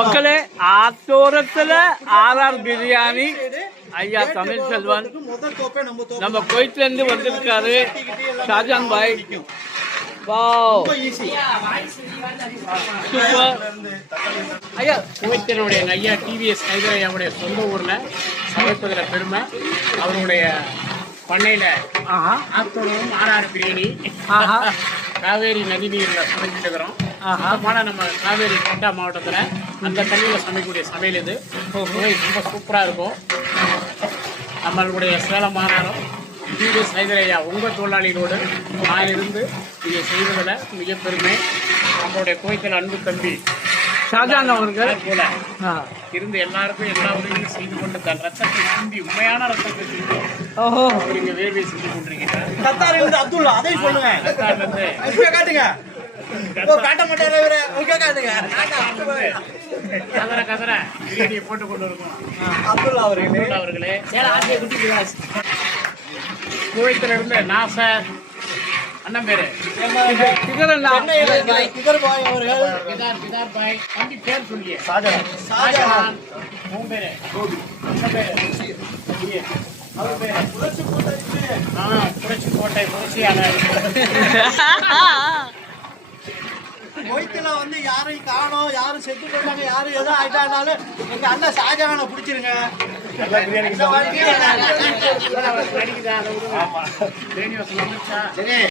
மக்களே ஆத்தோரத்துல ஆர்ஆர் பிரியாணி ஐயா தமிழ் செல்வன் நம்ம கோயில இருந்து வந்திருக்காரு ஷாஜான் பாய். சூப்பர் ஐயா. கோயத்தினுடைய ஐயா டிவிஎஸ் ஐயாவுடைய சொந்த ஊர்ல சமைப்பதில் பெருமை. அவருடைய பண்ணையில ஆத்தோரம் ஆர்ஆர் பிரியாணி காவேரி நதி நீர்ல சமைச்சிட்டு இருக்கிறோம். நம்ம காவேரி டெல்டா மாவட்டத்தில் அந்த தண்ணியில் சமைக்கக்கூடிய சமையல் இது ரொம்ப சூப்பராக இருக்கும். நம்மளுடைய சேலம் மாநகரம் டிவிஎஸ் ஐயா உங்கள் தொழிலாளிகளோடு நான் இருந்து இதை செய்வதில் மிக பெருமை. நம்மளுடைய கோயத்தில் அன்பு தம்பி ஷாஜான் அவர்கள் போல இருந்து எல்லாருக்கும் எல்லா உதவியும் செய்து கொண்டு தன் ரத்தத்தை சிந்தி உண்மையான ரத்தத்தை சிந்தி நீங்க வேர்வை செஞ்சு கொண்டிருக்கீங்க. அப்துல்லா அதை சொல்லுங்க. கதற கதற பிரியாணியை போட்டு கொண்டு இருக்கோம். அப்துல்லா அவர்களே குவைத்தில் இருந்து நாசர் அண்ணன் பேரு பிதார் பாய் அவர்கள். பிதார் பாய் தம்பி பேர் சொல்லியே ஷாஜகான். உன் பேரு புரட்சி கோட்டை புரட்சியாளர். கோயத்துல யாரையும் காணோம், யாரும் செத்து போட்டாங்க, யாரும் எதோ ஆயிட்டாலும் எங்க அண்ணன் ஷாஜகானை பிடிச்சிருங்க. பிரியாணி